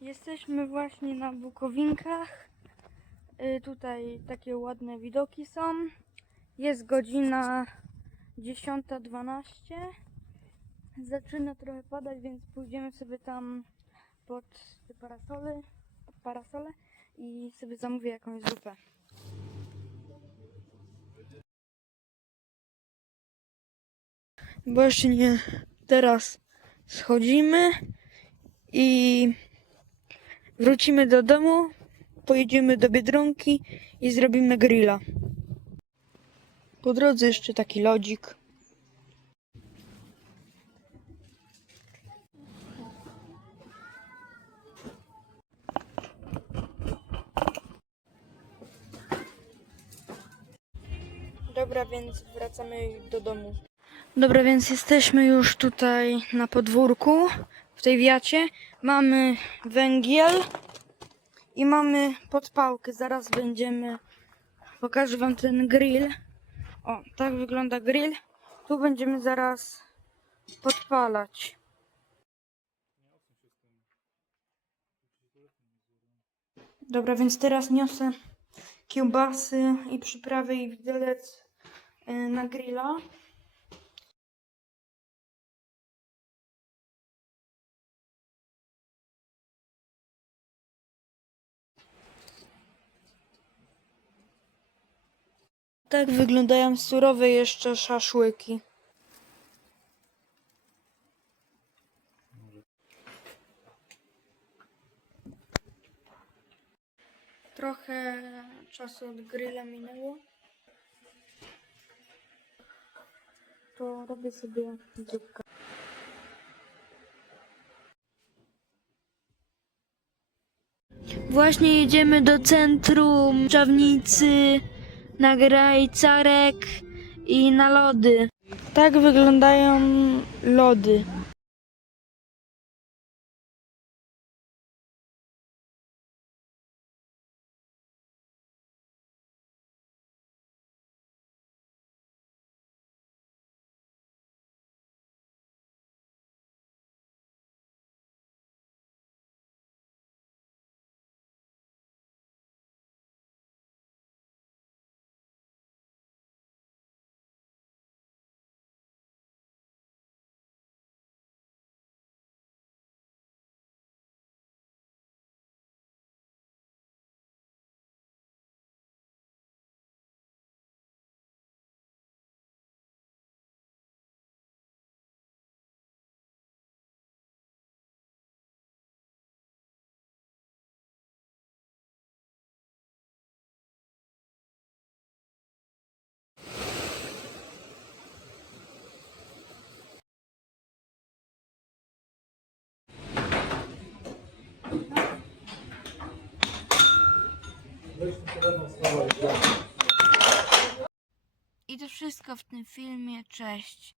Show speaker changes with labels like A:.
A: Jesteśmy właśnie na Bukowinkach. Y, Tutaj takie ładne widoki są. Jest godzina 10.12. Zaczyna trochę padać, więc pójdziemy sobie tam pod te parasole, parasole i sobie zamówię jakąś zupę. Właśnie teraz schodzimy i wrócimy do domu, pojedziemy do Biedronki i zrobimy grilla. Po drodze jeszcze taki lodzik. Dobra, więc wracamy do domu. Dobra, więc jesteśmy już tutaj na podwórku, w tej wiacie. Mamy węgiel i mamy podpałkę. Zaraz będziemy, pokażę wam ten grill. O, tak wygląda grill. Tu będziemy zaraz podpalać. Dobra, więc teraz niosę kiełbasy i przyprawy i widelec y, na grilla. Tak wyglądają surowe jeszcze szaszłyki. Trochę czasu od grilla minęło. To robię sobie zupkę. Właśnie jedziemy do centrum Czawnicy na grajcarek i na lody. Tak wyglądają lody. I to wszystko w tym filmie. Cześć.